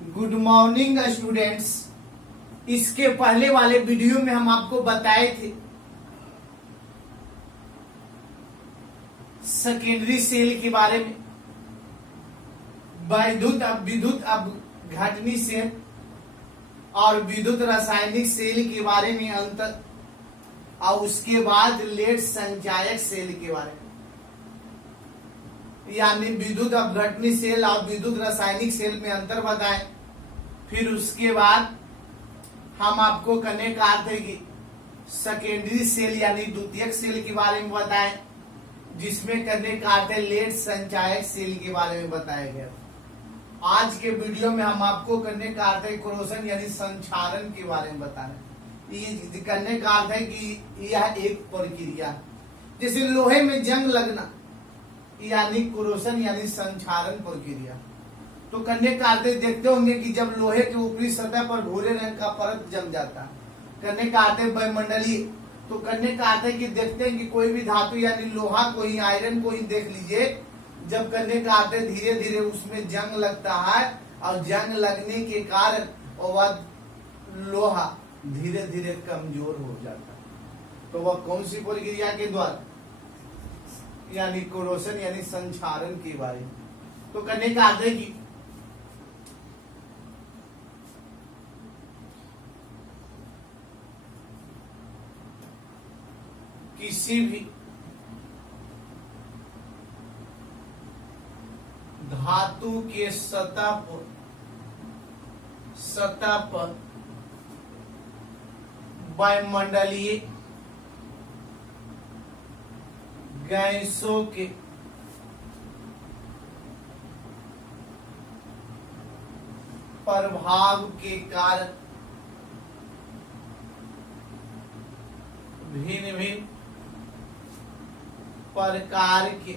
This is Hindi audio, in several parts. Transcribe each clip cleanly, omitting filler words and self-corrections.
Good morning students. इसके पहले वाले वीडियो में हम आपको बताए थे सेकेंडरी सेल के बारे में, विद्युत अपघटनी सेल और विद्युत रासायनिक सेल के बारे में अंतर, और उसके बाद लेड संचायक सेल के बारे में, यानी विद्युत अपघटनी सेल और विद्युत रासायनिक सेल में अंतर बताएं। फिर उसके बाद हम आपको करने का अर्थ है कि सेकेंडरी सेल यानी द्वितीयक सेल के बारे में बताएं, जिसमें करने का अर्थ है लेड संचायक सेल के बारे में बताया गया। आज के वीडियो में हम आपको करने का अर्थ है कोरोशन यानी संक्षारण के बारे में बता रहे हैं। ये करने का अर्थ है कि यह एक प्रक्रिया, जैसे लोहे में जंग लगना यानी कोरोशन यानी संक्षारण प्रक्रिया। तो करने का अर्थ देखते होंगे कि जब लोहे के ऊपरी सतह पर भूरे रंग का परत जम जाता है, करने का अर्थ है वायुमंडलीय। तो करने का अर्थ है कि देखते हैं कि कोई भी धातु यानी लोहा को ही, आयरन को ही देख लीजिए, जब करने का अर्थ है धीरे धीरे उसमें जंग लगता है और जंग लगने के कारण वह लोहा धीरे धीरे कमजोर हो जाता है। तो वह कौन सी प्रक्रिया के द्वारा, यानी कोरोशन यानी संक्षारण के बारे में। तो करने का अर्थ है कि किसी भी धातु के सतह पर वायुमंडलीय गैसों के प्रभाव के कारण भिन्न भिन्न प्रकार के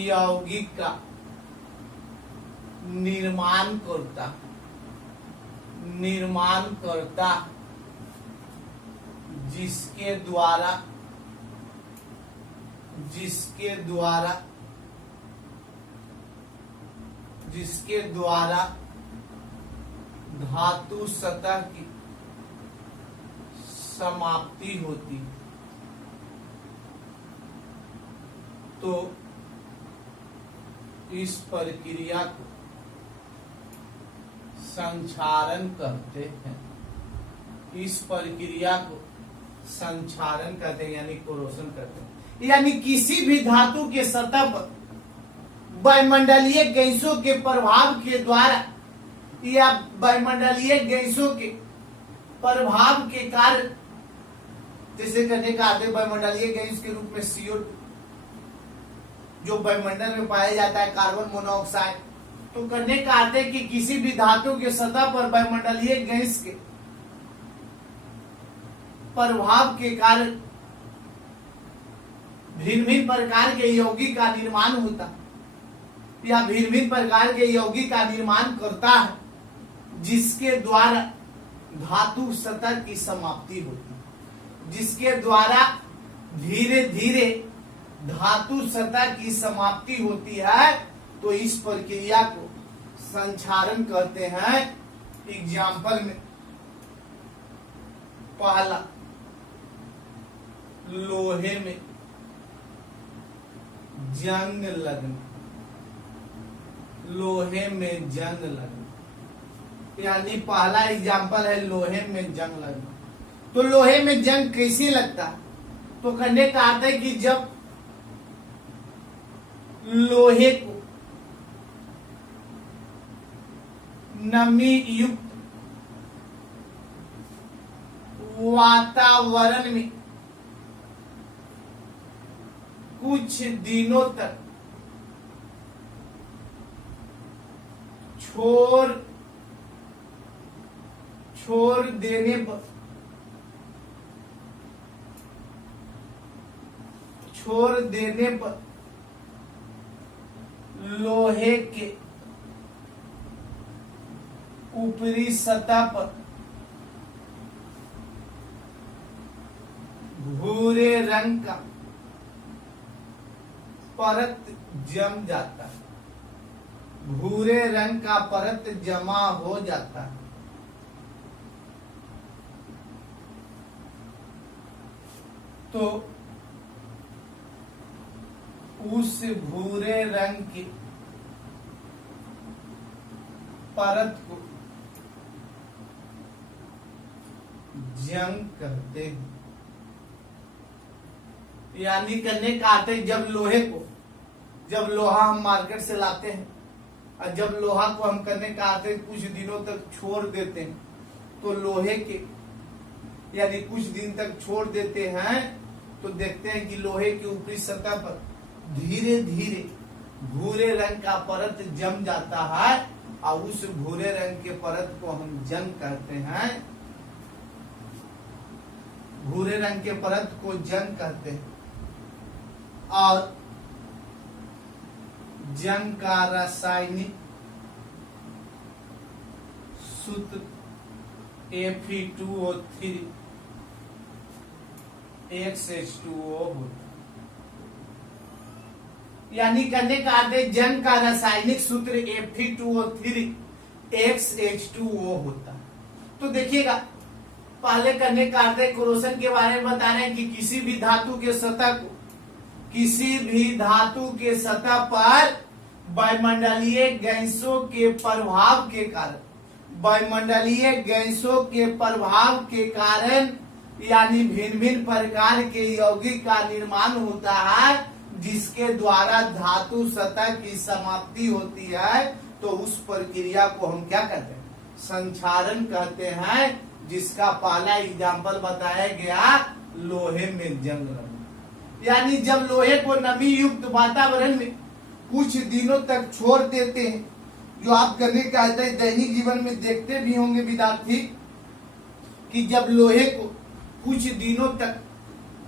यौगिक का निर्माण करता, जिसके द्वारा धातु सतह की समाप्ति होती है। तो इस प्रक्रिया को संक्षारण कहते हैं। यानी कोरोशन कहते हैं। यानी किसी भी धातु के सतह पर वायुमंडलीय गैसों के प्रभाव के द्वारा या वायुमंडलीय गैसों के प्रभाव के कारण, जैसे करने का अर्थ है वायुमंडलीय गैस के रूप में CO2 जो वायुमंडल में पाया जाता है, कार्बन मोनोऑक्साइड। तो करने का अर्थ है कि किसी भी धातु के सतह पर वायुमंडलीय गैस के प्रभाव के कारण भिन्न भिन्न प्रकार के यौगिक का निर्माण होता या भिन्न भिन्न प्रकार के यौगिक का निर्माण करता है, जिसके द्वारा धातु सतह की समाप्ति होती है, जिसके द्वारा धीरे धीरे धातु सतह की समाप्ति होती है। तो इस प्रक्रिया को संक्षारण कहते हैं। एग्जाम्पल में पहला, लोहे में जंग लगना, यानी पहला एग्जाम्पल है लोहे में जंग लगना। तो लोहे में जंग कैसे लगता है? तो करने का अर्थ है कि जब लोहे को नमी युक्त वातावरण में कुछ दिनों तक छोड़ देने पर लोहे के ऊपरी सतह पर भूरे रंग का परत जम जाता है, भूरे रंग का परत जमा हो जाता है। तो उस भूरे रंग की परत को जंग कहते हैं। यानी करने का अर्थ है जब लोहा हम मार्केट से लाते हैं और जब लोहा को हम करने का अर्थ है कुछ दिनों तक छोड़ देते हैं, तो लोहे के यानी कुछ दिन तक छोड़ देते हैं तो देखते हैं कि लोहे की ऊपरी सतह पर धीरे धीरे भूरे रंग का परत जम जाता है और उस भूरे रंग के परत को हम जंग कहते हैं। भूरे रंग के परत को जंग कहते हैं। और जंग का रासायनिक सूत्र Fe2O3 XH2O होता। यानी करने का अर्थ है जंग का रासायनिक सूत्र Fe2O3 XH2O होता है। तो देखिएगा, पहले करने का अर्थ है कोरोशन के बारे में बता रहे हैं कि किसी भी धातु के सतह पर वायुमंडलीय गैसों के प्रभाव के कारण यानी भिन्न भिन्न प्रकार के यौगिक का निर्माण होता है, जिसके द्वारा धातु सतह की समाप्ति होती है। तो उस प्रक्रिया को हम क्या कहते हैं? संक्षारण कहते हैं, जिसका पहला एग्जाम्पल बताया गया लोहे में जंग लगना। यानी जब लोहे को नमी युक्त वातावरण में कुछ दिनों तक छोड़ देते हैं, जो आप करने का दैनिक जीवन में देखते भी होंगे विद्यार्थी, कि जब लोहे को कुछ दिनों तक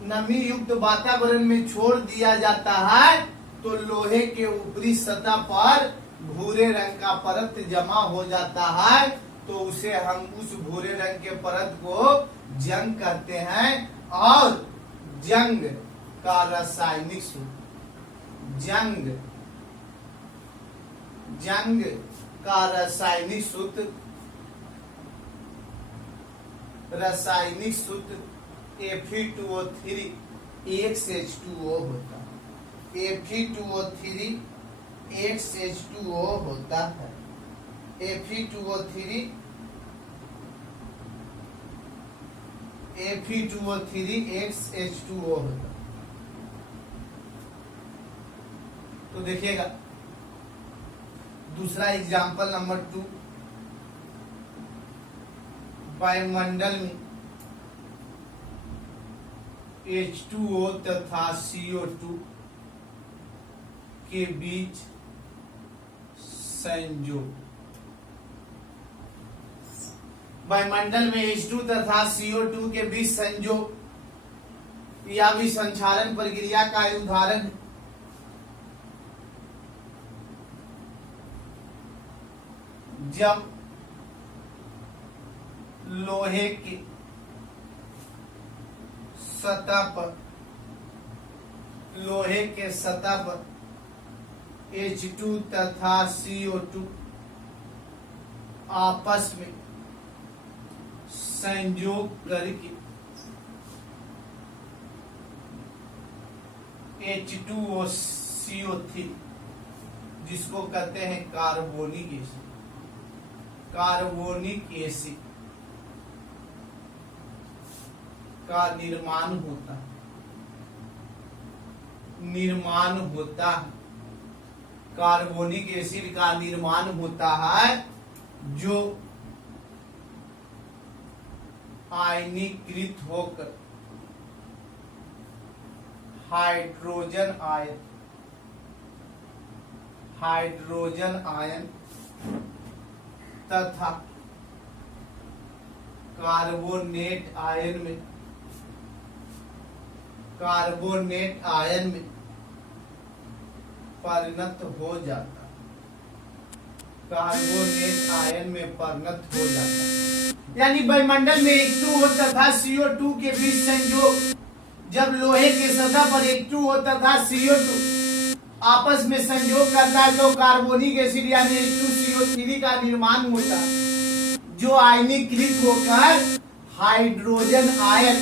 नमी युक्त वातावरण में छोड़ दिया जाता है तो लोहे के ऊपरी सतह पर भूरे रंग का परत जमा हो जाता है। तो उसे हम उस भूरे रंग के परत को जंग कहते हैं। और जंग का रासायनिक सूत्र जंग का रासायनिक सूत्र Fe2O3 XH2O होता है। Fe2O3 XH2O होता है। Fe2O3 XH2O होता है। तो देखिएगा दूसरा एग्जाम्पल नंबर 2, वायुमंडल में H2O तथा CO2 के बीच संयोग। वायुमंडल में H2 तथा CO2 के बीच संयोग या भी संक्षारण प्रक्रिया का उदाहरण है। जब लोहे के सतह पर H2 तथा CO2 आपस में संयोग करके H2CO3 जिसको कहते हैं कार्बोनिक एसिड का निर्माण होता है। कार्बोनिक एसिड का निर्माण होता है जो आयनीकृत होकर हाइड्रोजन आयन तथा कार्बोनेट आयन में परिणत हो जाता यानी वायुमंडल में H2O तथा CO2 के बीच संयोग। जब लोहे के सतह पर H2O तथा CO2 आपस में संयोग करता है तो कार्बोनिक एसिड यानी H2CO3 का निर्माण होता है, जो आयनीकृत होकर हाइड्रोजन आयन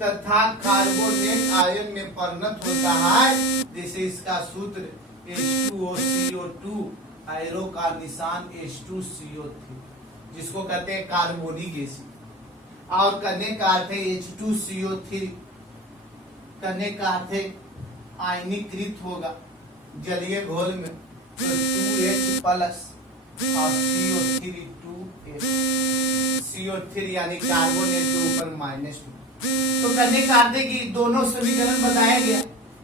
तथा कार्बोनेट आयन में परिणत होता है। जैसे इसका सूत्र H2O CO2, एरो का निशान H2CO3, जिसको कहते हैं कार्बोनिक एसिड, और करने का अर्थ है H2CO3, करने का अर्थ है आयनीकृत होगा जलीय घोल में, तो 2H प्लस और CO3 2H, CO3 यानी कार्बोनेट के ऊपर माइनस। तो करने का अर्थ है कि दोनों समीकरण बताया गया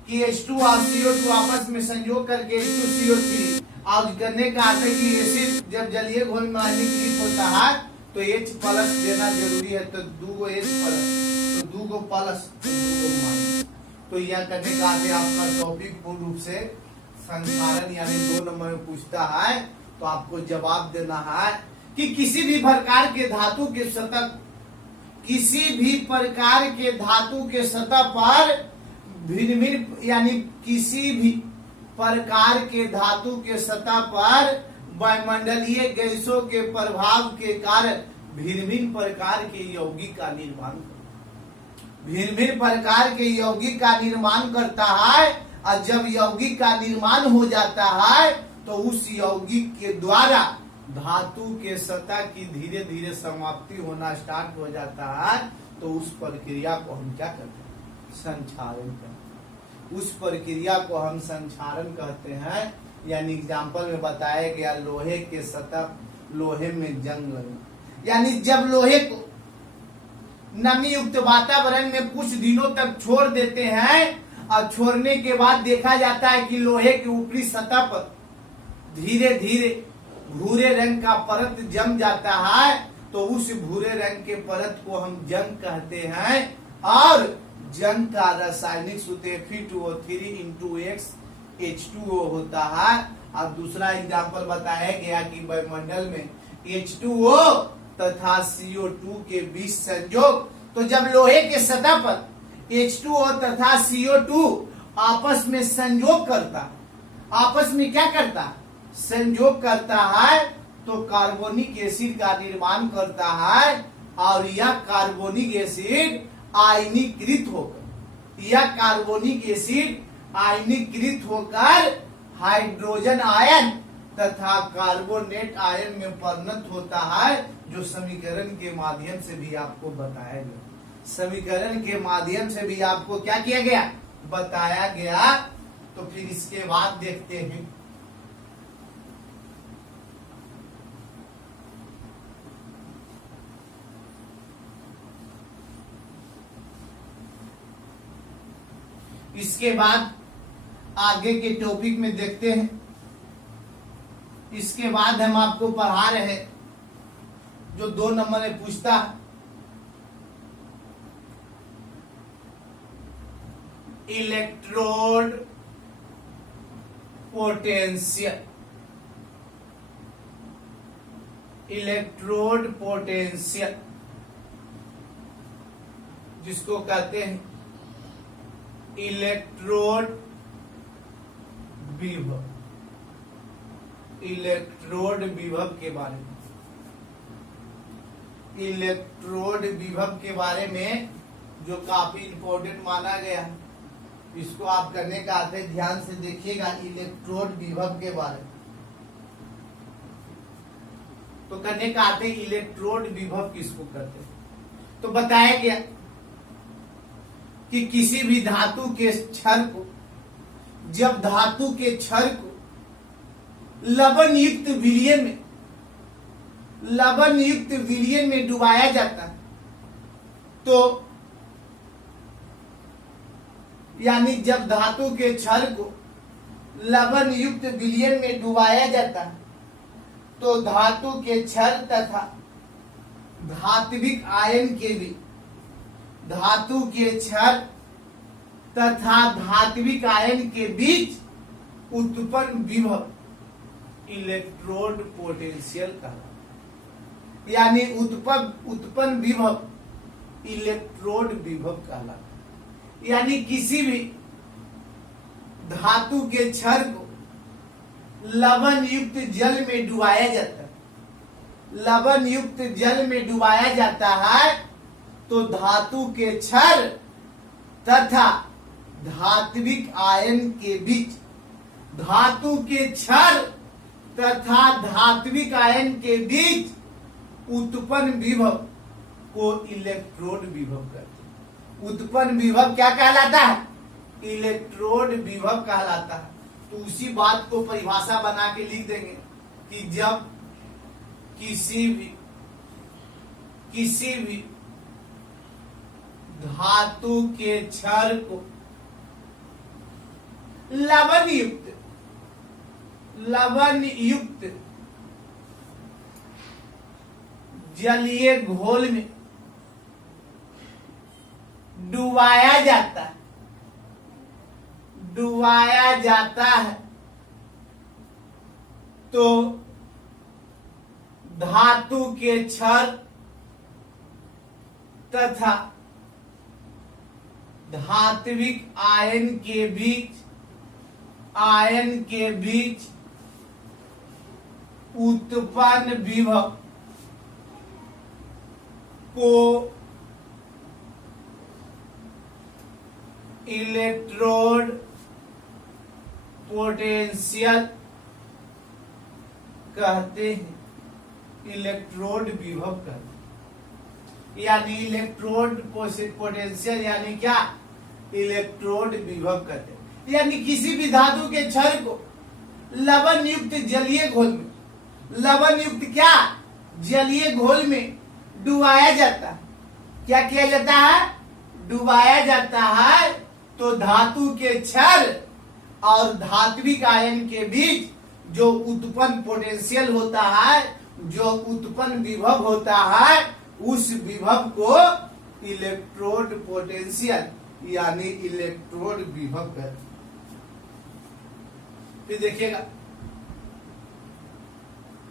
कि H2 और CO2 आपस में संयोग करके H2CO3, और करने का अर्थ है कि एसिड जब जलीय घोल में आयनीकृत होता है तो H प्लस देना जरूरी है, तो 2 H प्लस, तो 2 प्लस, तो 2 माइनस। तो यह करने का अर्थ है आपका टॉपिक पूर्ण रूप से संसारण यानी 2 नंबर में पूछता है, तो आपको जवाब देना है कि किसी भी प्रकार के धातु के सतह, किसी भी प्रकार के धातु के सतह पर भिन्न भिन्न यानी किसी भी प्रकार के धातु के सतह पर वायुमंडलीय गैसों के प्रभाव के कारण भिन्न भिन्न प्रकार के यौगिक का निर्माण, भिन्न भिन्न प्रकार के यौगिक का निर्माण करता है। और जब यौगिक का निर्माण हो जाता है तो उस यौगिक के द्वारा धातु के सतह की धीरे धीरे समाप्ति होना स्टार्ट हो जाता है, तो उस प्रक्रिया को हम क्या कहते हैं? संक्षारण कहते हैं। उस प्रक्रिया को हम संक्षारण कहते हैं। यानी एग्जाम्पल में बताया गया लोहे के सतह, लोहे में जंग लगना, यानी जब लोहे को नमी युक्त वातावरण में कुछ दिनों तक छोड़ देते हैं और छोड़ने के बाद देखा जाता है कि लोहे की ऊपरी सतह पर धीरे धीरे भूरे रंग का परत जम जाता है, तो उस भूरे रंग के परत को हम जंग कहते हैं। और जंग का रासायनिक सूत्र Fe2O3 × H2O होता है। और दूसरा एग्जाम्पल बताया गया कि वायुमंडल में H2O तथा CO2 के बीच संयोग, तो जब लोहे के सतह पर H2O तथा CO2 आपस में संयोग करता, आपस में क्या करता? संयोग करता है, तो कार्बोनिक एसिड का निर्माण करता है। और यह कार्बोनिक एसिड आयनीकृत होकर, यह कार्बोनिक एसिड आयनीकृत होकर हाइड्रोजन आयन तथा कार्बोनेट आयन में परिणत होता है, जो समीकरण के माध्यम से भी आपको बताया गया। समीकरण के माध्यम से भी आपको क्या किया गया? बताया गया। तो फिर इसके बाद देखते हैं इसके बाद आगे के टॉपिक में देखते हैं। इसके बाद हम आपको पढ़ा रहे हैं जो 2 नंबर में पूछता है, इलेक्ट्रोड पोटेंशियल। इलेक्ट्रोड पोटेंशियल जिसको कहते हैं इलेक्ट्रोड विभव। इलेक्ट्रोड विभव के बारे में, इलेक्ट्रोड विभव के बारे में जो काफी इंपॉर्टेंट माना गया है, इसको आप करने का अर्थ है, ध्यान से देखिएगा इलेक्ट्रोड विभव के बारे में। तो करने का अर्थ है इलेक्ट्रोड विभव किसको कहते हैं? तो बताया गया कि किसी भी धातु के क्षर को, जब धातु के क्षर को लवण युक्त विलयन में, लवण युक्त विलयन में डुबाया जाता है, तो यानी जब धातु के क्षर को लवण युक्त विलयन में डुबाया जाता है, तो धातु के क्षर तथा धात्विक आयन के भी, धातु के क्षर तथा धात्विक आयन के बीच उत्पन्न विभव इलेक्ट्रोड पोटेंशियल कहलाता, यानी उत्पन्न विभव इलेक्ट्रोड विभव कहलाता। यानी किसी भी धातु के क्षार को लवण युक्त जल में डुबाया जाता है, लवण युक्त जल में डुबाया जाता है, तो धातु के क्षार तथा धात्विक आयन के बीच, धातु के क्षार तथा धात्विक आयन के बीच उत्पन्न विभव को इलेक्ट्रोड विभव कहते हैं। उत्पन्न विभव क्या कहलाता है? इलेक्ट्रोड विभव कहलाता है। तो उसी बात को परिभाषा बना के लिख देंगे कि जब किसी भी धातु के क्षार को लवण युक्त जलीय घोल में डुबाया जाता है, तो धातु के क्षार तथा धात्विक आयन के बीच उत्पन्न विभव को इलेक्ट्रोड पोटेंशियल कहते हैं, इलेक्ट्रोड विभव कहते हैं। यानी इलेक्ट्रोड पोटेंशियल यानी क्या? इलेक्ट्रोड विभव कहते हैं। यानी किसी भी धातु के क्षार को लवण युक्त जलीय घोल में, लवण युक्त क्या? जलीय घोल में डुबाया जाता है। क्या किया जाता है? डुबाया जाता है, तो धातु के क्षार और धात्विक आयन के बीच जो उत्पन्न पोटेंशियल होता है, जो उत्पन्न विभव होता है, उस विभव को इलेक्ट्रोड पोटेंशियल यानी इलेक्ट्रोड विभव कहते हैं। फिर देखिएगा,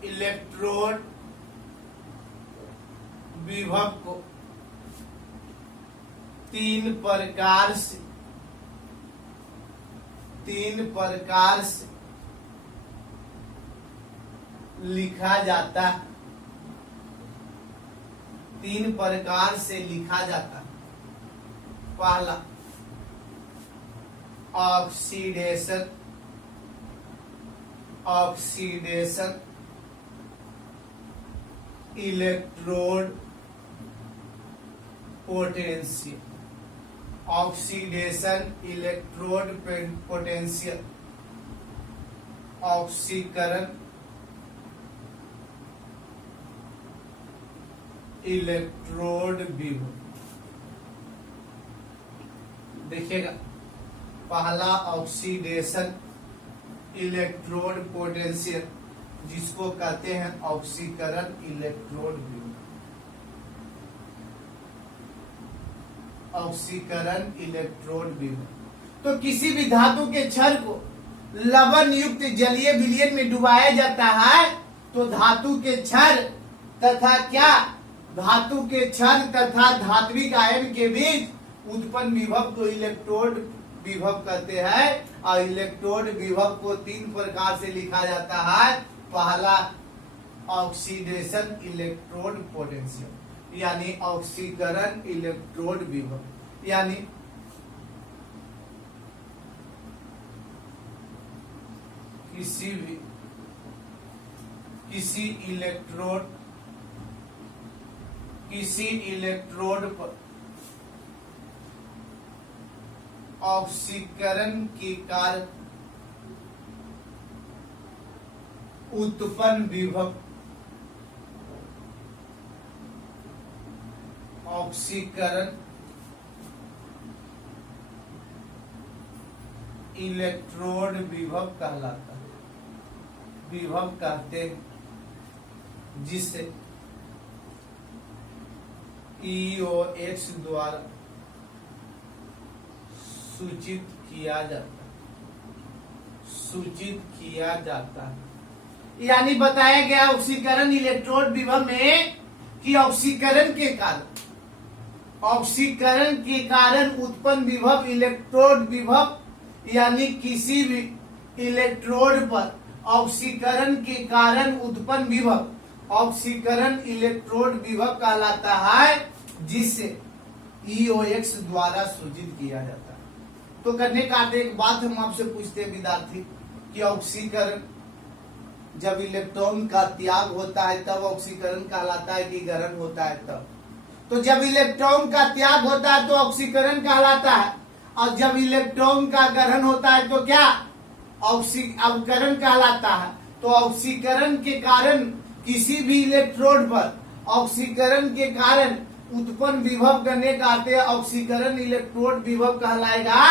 इलेक्ट्रोड विभव को तीन प्रकार से लिखा जाता है। तीन प्रकार से लिखा जाता है। पहला oxidation electrode potential, oxidation electrode potential, ऑक्सीकरण इलेक्ट्रोड विभव। देखिएगा, पहला ऑक्सीडेशन इलेक्ट्रोड पोटेंशियल, जिसको कहते हैं ऑक्सीकरण इलेक्ट्रोड विभव। ऑक्सीकरण इलेक्ट्रोड विभव, तो किसी भी धातु के क्षार को लवण युक्त जलीय विलयन में डुबाया जाता है, तो धातु के क्षार तथा क्या? धातु के क्षार तथा धात्विक आयन के बीच उत्पन्न विभव को इलेक्ट्रोड विभव कहते हैं। और इलेक्ट्रोड विभव को तीन प्रकार से लिखा जाता है। पहला ऑक्सीडेशन इलेक्ट्रोड पोटेंशियल यानी ऑक्सीकरण इलेक्ट्रोड विभव, यानी किसी इलेक्ट्रोड पर ऑक्सीकरण के कारण उत्पन्न विभव, ऑक्सीकरण इलेक्ट्रोड विभव कहलाता है। विभव कहते हैं जिसे EOX द्वारा सूचित किया जाता है। यानी बताया गया ऑक्सीकरण इलेक्ट्रोड विभव में कि ऑक्सीकरण के कारण उत्पन्न विभव इलेक्ट्रोड विभव यानी किसी भी इलेक्ट्रोड पर ऑक्सीकरण के कारण उत्पन्न विभव ऑक्सीकरण इलेक्ट्रोड विभव कहलाता है, जिसे EOX द्वारा सूचित किया जाता है। तो करने का एक बात हम आपसे पूछते हैं विद्यार्थी कि ऑक्सीकरण जब इलेक्ट्रॉन का त्याग होता है तब ऑक्सीकरण कहलाता है कि ग्रहण होता है तब? तो जब इलेक्ट्रॉन का त्याग होता है तो ऑक्सीकरण कहलाता है, और जब इलेक्ट्रॉन का ग्रहण होता है तो क्या अवकरण कहलाता है। तो ऑक्सीकरण के कारण किसी भी इलेक्ट्रोड पर ऑक्सीकरण के कारण उत्पन्न विभव करने का अर्थ ऑक्सीकरण इलेक्ट्रोड विभव कहलाएगा।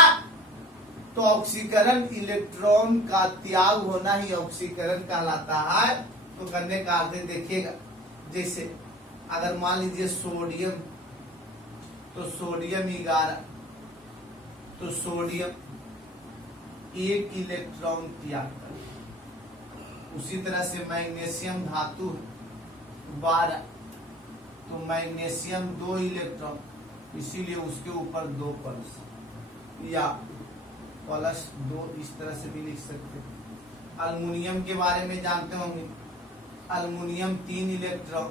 तो ऑक्सीकरण इलेक्ट्रॉन का त्याग होना ही ऑक्सीकरण कहलाता है। तो करने का अर्थ देखिएगा, जैसे अगर मान लीजिए सोडियम, तो सोडियम 11, तो सोडियम 1 इलेक्ट्रॉन त्याग कर। उसी तरह से मैग्नीशियम धातु 12, तो मैग्नीशियम 2 इलेक्ट्रॉन, इसीलिए उसके ऊपर 2 प्लस या +2 इस तरह से भी लिख सकते हैं। अल्युमिनियम के बारे में जानते होंगे, अल्युमिनियम 3 इलेक्ट्रॉन,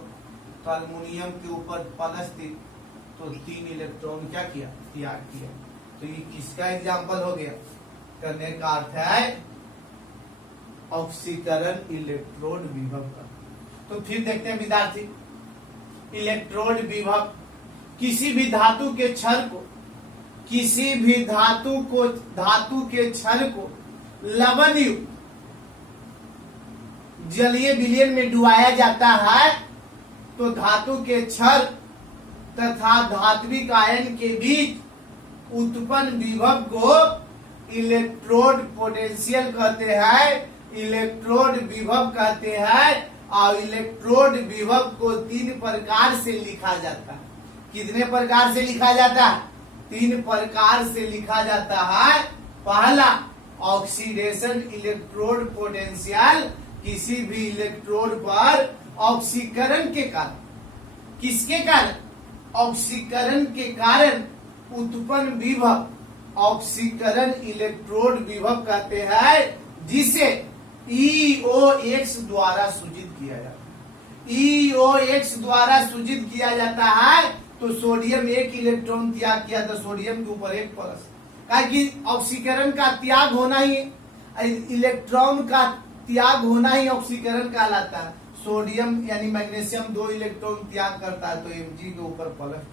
तो अल्युमिनियम के ऊपर +3, तो 3 इलेक्ट्रॉन क्या किया, त्याग किया। तो ये किसका एग्जाम्पल हो गया? करने का अर्थ है ऑक्सीकरण इलेक्ट्रोड विभव का। तो फिर देखते हैं विद्यार्थी, इलेक्ट्रोड विभव किसी भी धातु के क्षण को किसी भी धातु के क्षण को लवण युक्त जलीय विलयन में डुबाया जाता है, तो धातु के क्षण तथा धात्विक आयन के बीच उत्पन्न विभव को इलेक्ट्रोड पोटेंशियल कहते हैं, इलेक्ट्रोड विभव कहते हैं। और इलेक्ट्रोड विभव को 3 प्रकार से लिखा जाता है। कितने प्रकार से लिखा जाता है? 3 प्रकार से लिखा जाता है। पहला, ऑक्सीडेशन इलेक्ट्रोड पोटेंशियल, किसी भी इलेक्ट्रोड पर ऑक्सीकरण के कारण, किसके कारण? ऑक्सीकरण के कारण उत्पन्न विभव ऑक्सीकरण इलेक्ट्रोड विभव कहते हैं, जिसे EOX द्वारा सूचित किया जाता है। EOX द्वारा सूचित किया जाता है। तो सोडियम 1 इलेक्ट्रॉन त्याग किया, तो सोडियम के ऊपर 1 प्लस, कि ऑक्सीकरण का त्याग होना ही, इलेक्ट्रॉन का त्याग होना ही ऑक्सीकरण कहलाता है। सोडियम यानी मैग्नीशियम 2 इलेक्ट्रॉन त्याग करता है, तो Mg के ऊपर प्लस।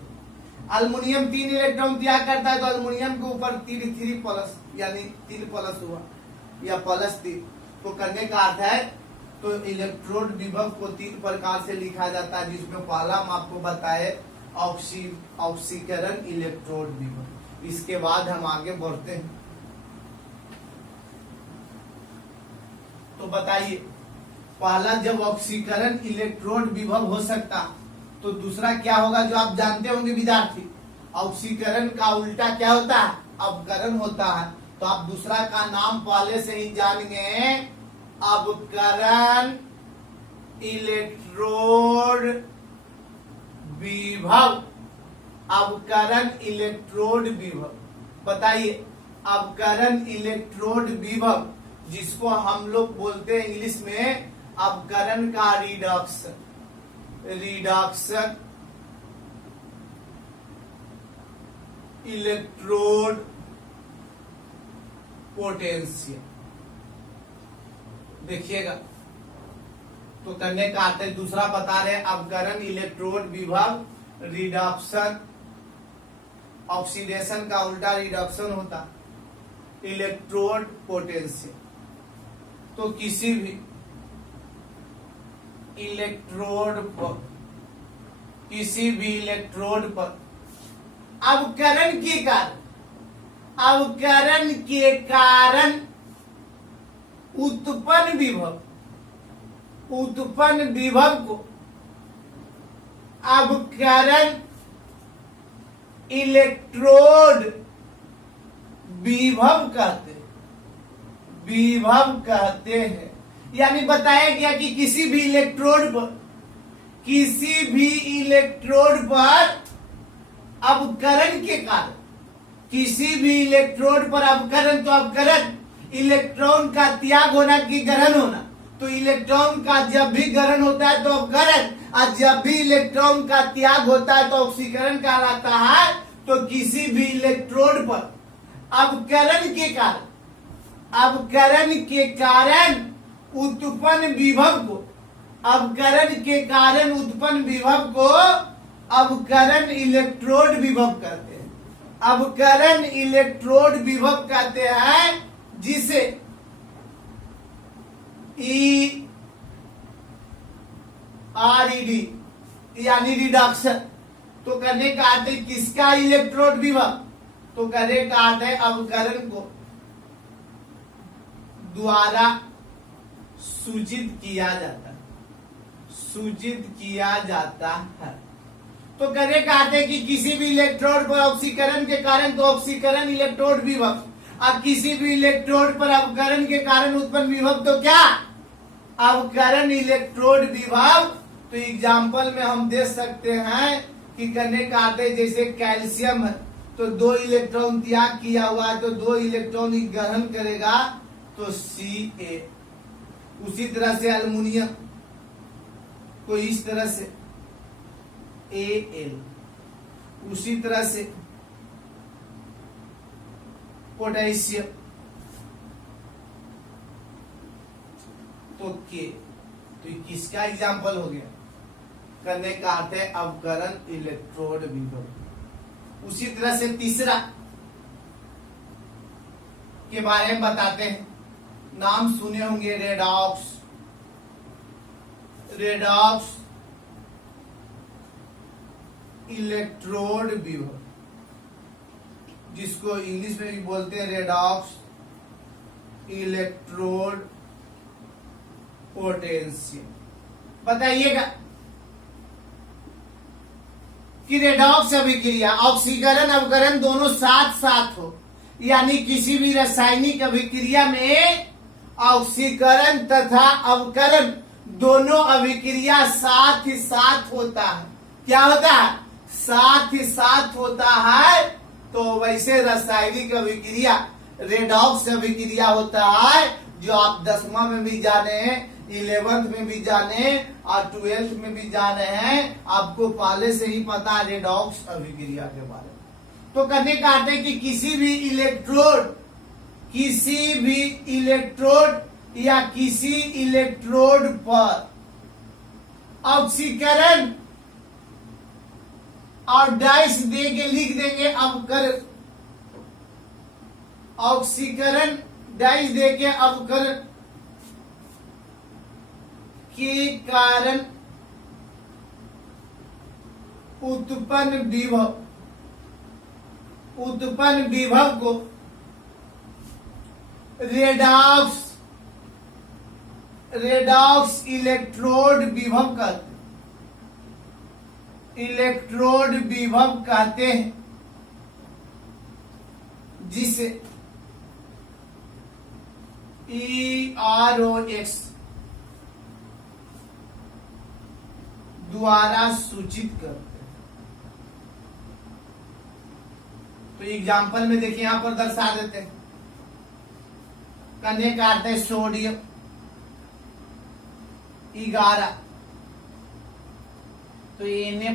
अल्युमिनियम 3 इलेक्ट्रॉन त्याग करता है, तो अल्युमिनियम के ऊपर 3 प्लस, यानी 3 प्लस हुआ या +3। तो करने का अर्थ है, तो इलेक्ट्रोड विभव को 3 प्रकार से लिखा जाता है, जिसमें पहला हम आपको बताए ऑक्सीकरण इलेक्ट्रोड विभव। इसके बाद हम आगे बढ़ते हैं। तो बताइए, पहला जब ऑक्सीकरण इलेक्ट्रोड विभव हो सकता, तो दूसरा क्या होगा जो आप जानते होंगे विद्यार्थी? ऑक्सीकरण का उल्टा क्या होता है? अवकरण होता है। तो आप दूसरा का नाम पहले से ही जानेंगे, अवकरण इलेक्ट्रोड विभव। अवकरण इलेक्ट्रोड विभव, बताइए, अवकरण इलेक्ट्रोड विभव, जिसको हम लोग बोलते हैं इंग्लिश में अवकरण का रिडक्शन, रिडक्शन इलेक्ट्रोड पोटेंशियल। देखिएगा, तो करने का अर्थ है, दूसरा बता रहे अवकरण इलेक्ट्रोड विभव, रिडक्शन, ऑक्सीडेशन का उल्टा रिडक्शन होता, इलेक्ट्रोड पोटेंशियल। तो किसी भी इलेक्ट्रोड पर, किसी भी इलेक्ट्रोड पर अवकरण के कारण, अवकरण के कारण उत्पन्न विभव, उत्पन्न विभव को अवकरण इलेक्ट्रोड विभव कहते हैं, विभव कहते हैं। यानी बताया गया कि किसी भी इलेक्ट्रोड पर, किसी भी इलेक्ट्रोड पर अवकरण के कारण, किसी भी इलेक्ट्रोड पर अपकरण, तो अपकरण इलेक्ट्रॉन का त्याग होना कि ग्रहण होना। तो इलेक्ट्रॉन का जब भी ग्रहण होता है तो अपकरण, और जब भी इलेक्ट्रॉन का त्याग होता है तो ऑक्सीकरण कहलाता है। तो किसी भी इलेक्ट्रोड पर अपकरण के कारण, अपकरण के कारण उत्पन्न विभव को, अपकरण के कारण उत्पन्न विभव को अपकरण इलेक्ट्रोड विभव कहते हैं। अपकरण इलेक्ट्रोड विभव कहते हैं, जिसे ERED यानी रिडक्शन। तो करने का अर्थ है किसका इलेक्ट्रोड विभव, तो करने का अर्थ है अपकरण को द्वारा सूचित किया जाता है, सूचित किया जाता है। तो करने का अर्थ है कि किसी भी इलेक्ट्रोड पर ऑक्सीकरण के कारण तो ऑक्सीकरण इलेक्ट्रोड विभव, और किसी भी इलेक्ट्रोड पर अपकरण के कारण उत्पन्न विभव तो क्या, अपकरण इलेक्ट्रोड विभव। तो एग्जाम्पल में हम दे सकते हैं कि करने का अर्थ है जैसे कैल्शियम है तो 2 इलेक्ट्रॉन त्याग किया हुआ है तो 2 इलेक्ट्रॉन ग्रहण करेगा तो Ca। उसी तरह से अल्युमिनियम को इस तरह से Al, उसी तरह से पोटेशियम तो K। तो ये किसका एग्जाम्पल हो गया, करने का अर्थ है अपकरण इलेक्ट्रोड विभव। उसी तरह से तीसरा के बारे में बताते हैं, नाम सुने होंगे रेडॉक्स। रेडॉक्स इलेक्ट्रोड विभव, जिसको इंग्लिश में भी बोलते हैं रेडॉक्स इलेक्ट्रोड पोटेंशियल। बताइएगा कि रेडॉक्स अभिक्रिया ऑक्सीकरण अपकरण दोनों साथ साथ हो, यानी किसी भी रासायनिक अभिक्रिया में ऑक्सीकरण तथा अपकरण दोनों अभिक्रिया साथ ही साथ होता है। क्या होता है, साथ ही साथ होता है। तो वैसे रासायनिक अभिक्रिया रेडॉक्स अभिक्रिया होता है, जो आप 10वां में भी जाने हैं, 11th में भी जाने और 12th में भी जाने हैं। आपको पहले से ही पता है रेडॉक्स अभिक्रिया के बारे में। तो करने का अर्थ है कि किसी भी इलेक्ट्रोड या किसी इलेक्ट्रोड पर ऑक्सीकरण और डाइस दे के लिख देंगे अपकरण, ऑक्सीकरण डाइस दे के अपकरण के कारण उत्पन्न विभव को रेडॉक्स इलेक्ट्रोड विभव कहते हैं, इलेक्ट्रोड विभव कहते हैं, जिसे EROX द्वारा सूचित करते हैं। तो एग्जाम्पल में देखिए यहां पर दर्शा देते हैं, करने का अर्थ है सोडियम 11 तो Na+,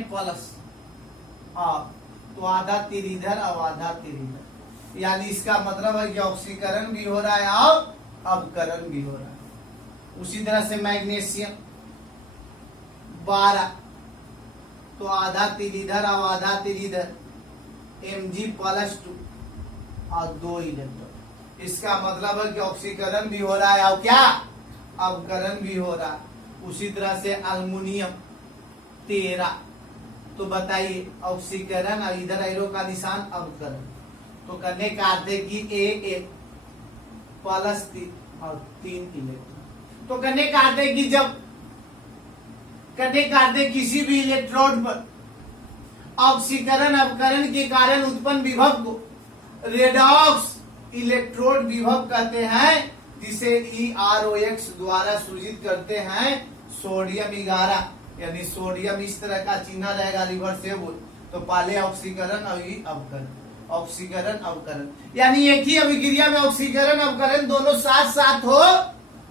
तो आधा तीर इधर और आधा तीर इधर, यानी इसका मतलब है कि ऑक्सीकरण भी हो रहा है और अपकरण भी हो रहा है। उसी तरह से मैग्नीशियम 12 तो आधा तीर इधर और आधा तीर इधर, Mg+2 और 2 इलेक्ट्रॉन। इसका मतलब है कि ऑक्सीकरण भी हो रहा है और क्या, अपकरण भी हो रहा है। उसी तरह से अल्युमिनियम 13 तो बताइए ऑक्सीकरण और इधर एरो का निशान अपकरण। तो करने का अर्थ है कि A+ और 3 इलेक्ट्रॉन। तो करने का अर्थ है कि जब करने का अर्थ है किसी भी इलेक्ट्रोड पर ऑक्सीकरण अपकरण के कारण उत्पन्न विभव को रेडॉक्स इलेक्ट्रोड विभव कहते हैं, जिसे EROX द्वारा सूचित करते हैं। सोडियम 11 यानी सोडियम इस तरह का चिन्ह रहेगा रिवर्सेबल, तो पहले ऑक्सीकरण और अपकरण, ऑक्सीकरण अवकरण, यानी एक ही अभिक्रिया में ऑक्सीकरण अवकरण दोनों साथ साथ हो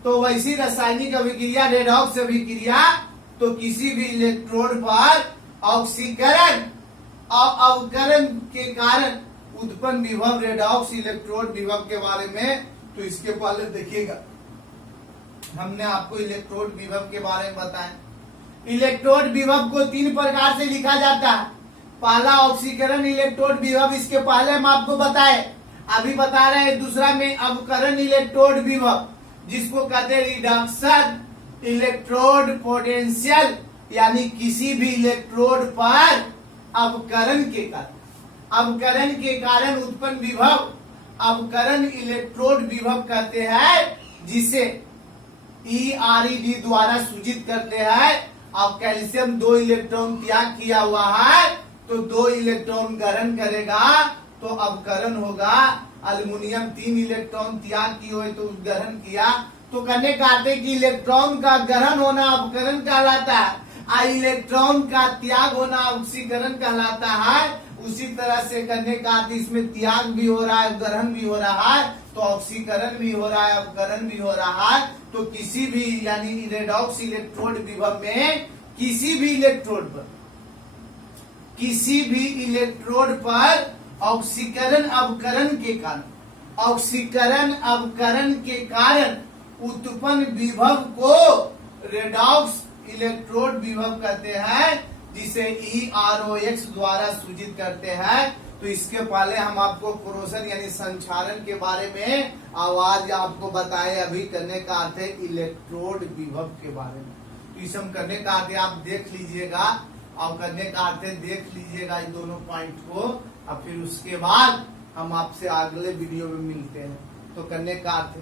तो वैसी रासायनिक अभिक्रिया रेडॉक्स अभिक्रिया, तो किसी भी इलेक्ट्रोड पर ऑक्सीकरण और अवकरण के कारण उत्पन्न विभव रेडॉक्स इलेक्ट्रोड विभव के बारे में, तो इसके पहले देखिएगा हमने आपको इलेक्ट्रोड विभव के बारे में बताया। इलेक्ट्रोड विभव को 3 प्रकार से लिखा जाता है। पहला ऑक्सीकरण इलेक्ट्रोड विभव, इसके पहले हम आपको बताए, अभी बता रहे हैं। दूसरा में अवकरण इलेक्ट्रोड विभव, जिसको कहते हैं रिडक्शन इलेक्ट्रोड पोटेंशियल, यानी किसी भी इलेक्ट्रोड पर अवकरण के कारण उत्पन्न विभव अवकरण इलेक्ट्रोड विभव कहते हैं, जिसे ERED द्वारा सूचित करते हैं। अब कैल्शियम 2 इलेक्ट्रॉन त्याग किया हुआ है तो 2 इलेक्ट्रॉन ग्रहण करेगा तो अवकरण होगा। अल्युमिनियम 3 इलेक्ट्रॉन त्याग किए हुए तो ग्रहण किया, तो कहने का अर्थ है कि इलेक्ट्रॉन का ग्रहण होना अवकरण कहलाता है, इलेक्ट्रॉन का त्याग होना ऑक्सीकरण कहलाता है। उसी तरह से करने का अर्थ इसमें त्याग भी हो रहा है, ग्रहण भी हो रहा है, तो ऑक्सीकरण भी हो रहा है, अवकरण भी हो रहा है। तो किसी भी यानी रेडॉक्स इलेक्ट्रोड विभव में किसी भी इलेक्ट्रोड पर ऑक्सीकरण अवकरण के कारण उत्पन्न विभव को रेडॉक्स इलेक्ट्रोड विभव कहते हैं, जिसे EROX द्वारा सूचित करते हैं। तो इसके पहले हम आपको क्रोशन यानी संक्षारण के बारे में आवाज आपको बताए, अभी करने का अर्थ है इलेक्ट्रोड विभव के बारे में। तो इसे हम करने का अर्थ आप देख लीजिएगा, और करने का अर्थ देख लीजिएगा इन दोनों पॉइंट को, और फिर उसके बाद हम आपसे अगले वीडियो में मिलते हैं। तो करने का अर्थ